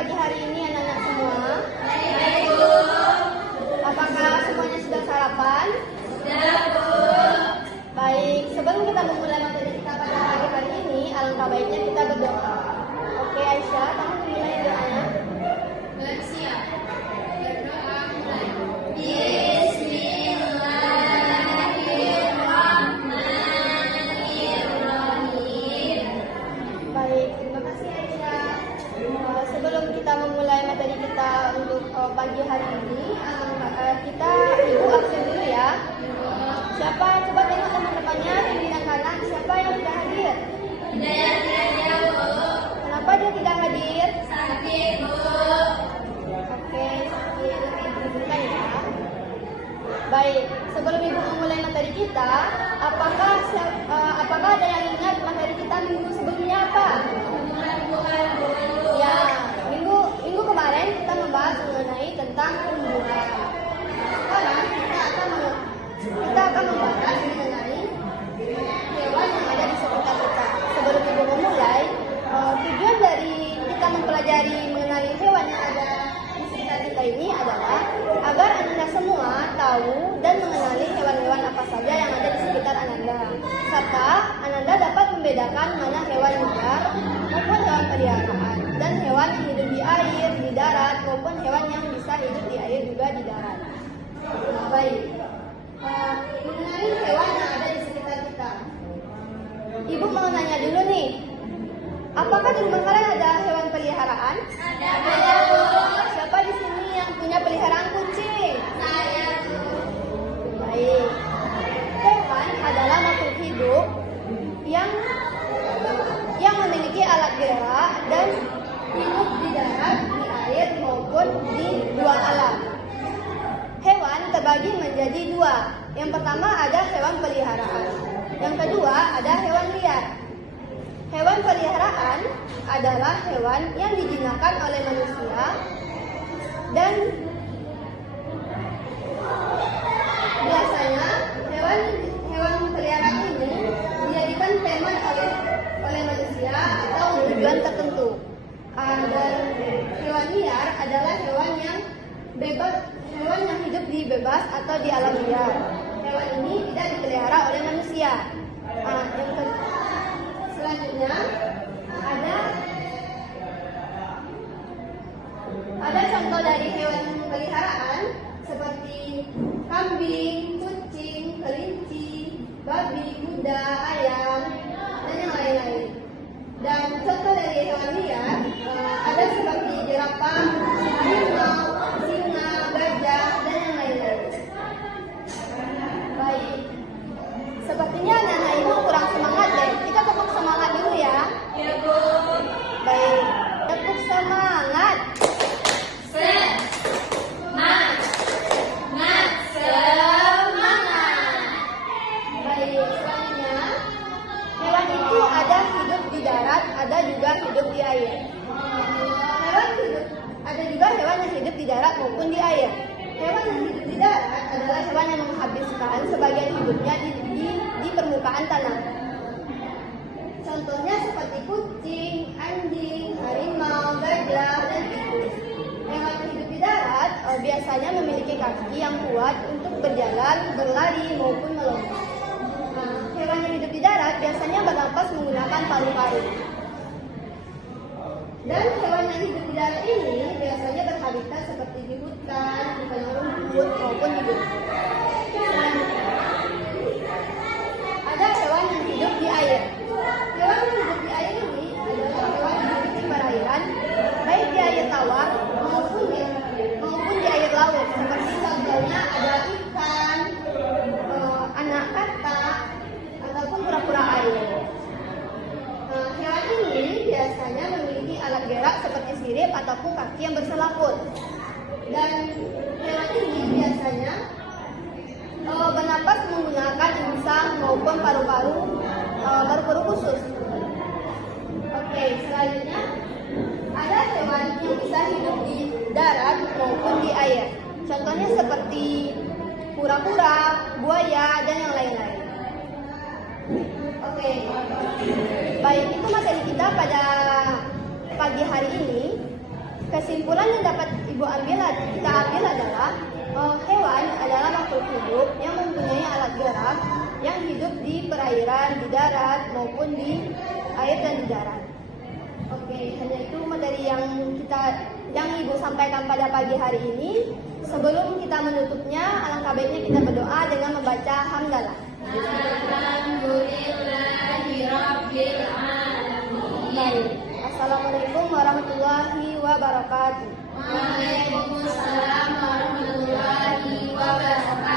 pagi hari ini anak-anak semua? Apakah semuanya sudah sarapan? Baik, sebelum kita memulai materi kita pada pagi hari ini, alangkah baiknya kita berdoa. Oke Aisyah, kamu mulai doanya. Siap. Berdoa mulai. Baik, terima kasih Aisyah. Sebelum kita memulai materi kita untuk pagi hari ini, kita ibu absen dulu ya. Siapa coba tengok teman-temannya pimpinan kanan, siapa yang tidak hadir? Kenapa dia tidak hadir? Sakit, Bu. Oke, sakit. Sebentar ya. Baik, sebelum ibu memulai materi kita, apakah ada yang ingat materi kita minggu sebelumnya apa? Ya, minggu kemarin kita membahas mengenai tentang tumbuhan. Sekarang kita akan membahas mengenai hewan yang ada di sekitar kita. Sebelum ibu memulai, tujuan dari kita mempelajari mengenai hewan yang ada di sekitar kita ini adalah agar Ananda semua tahu dan mengenali hewan-hewan apa saja yang ada di sekitar Ananda, serta Ananda dapat membedakan mana hewan liar maupun hewan peliharaan, dan hewan yang hidup di air, di darat, maupun hewan yang bisa hidup di air juga di darat. Baik, mengenai hewan yang ada di sekitar kita, ibu mau nanya dulu nih, apakah di rumah kalian ada hewan peliharaan? Ada, Bu. Siapa di sini yang punya peliharaan kucing? Saya, Bu. Baik. Hewan adalah makhluk hidup yang memiliki alat gerak dan hidup di darat, di air maupun di luar alam. Hewan terbagi menjadi dua. Yang pertama ada hewan peliharaan. Yang kedua ada hewan liar. Hewan peliharaan adalah hewan yang dijinakan oleh manusia dan biasanya hewan peliharaan ini dijadikan teman oleh manusia atau tujuan tertentu. Dan hewan liar adalah hewan yang hidup di bebas atau di alam liar. Hewan ini tidak dipelihara oleh manusia. Selanjutnya ada contoh dari hewan peliharaan seperti kambing, kucing, kelinci, babi, kuda, ayam, dan yang lain-lain. Dan contoh dari hewan liar ada seperti jerapah, harimau, singa, gajah, dan yang lain-lain. Baik, sepertinya anak-anak ibu kurang semangat deh. Kita tepuk semangat dulu ya. Ya, Bu. Baik, tepuk semangat. Semangat. Baik, selanjutnya hewan itu ada hidup di darat, ada juga hidup di air. Ada juga hewan yang hidup di darat maupun di air. Hewan yang hidup di darat adalah hewan yang menghabiskan sebagian hidupnya di permukaan tanah. Contohnya seperti kucing, anjing, harimau, gajah, dan tikus. Hewan yang hidup di darat biasanya memiliki kaki yang kuat untuk berjalan, berlari, maupun melompat. Hewan yang hidup di darat biasanya bernapas menggunakan paru-paru. Dan hewan yang hidup di darat ini biasanya berhabitat seperti di hutan, di padang rumput, maupun di gunung. Ada hewan yang hidup di air. Hewan yang hidup di air ini adalah hewan yang hidup di perairan, baik di air tawar maupun di air laut. Seperti contohnya ada ikan, anak katak, ataupun kura-kura air. Hewan ini biasanya memiliki alat gerak seperti sirip ataupun kaki yang berselaput. Dan hewan ini biasanya bernapas menggunakan insang maupun paru-paru khusus. Oke, selanjutnya ada hewan yang bisa hidup di darat maupun di air. Contohnya seperti kura-kura, buaya, dan yang lain-lain. Oke, baik, itu materi kita pada pagi hari ini. Kesimpulan yang dapat kita ambil adalah hewan adalah makhluk hidup yang mempunyai alat gerak yang hidup di perairan, di darat maupun di air dan di darat. Oke, hanya itu materi yang Ibu sampaikan pada pagi hari ini. Sebelum kita menutupnya, alangkah baiknya kita berdoa dengan membaca hamdalah. Alhamdulillahirabbil alamin. Baik. Assalamualaikum warahmatullahi wabarakatuh. Waalaikumsalam warahmatullahi wabarakatuh.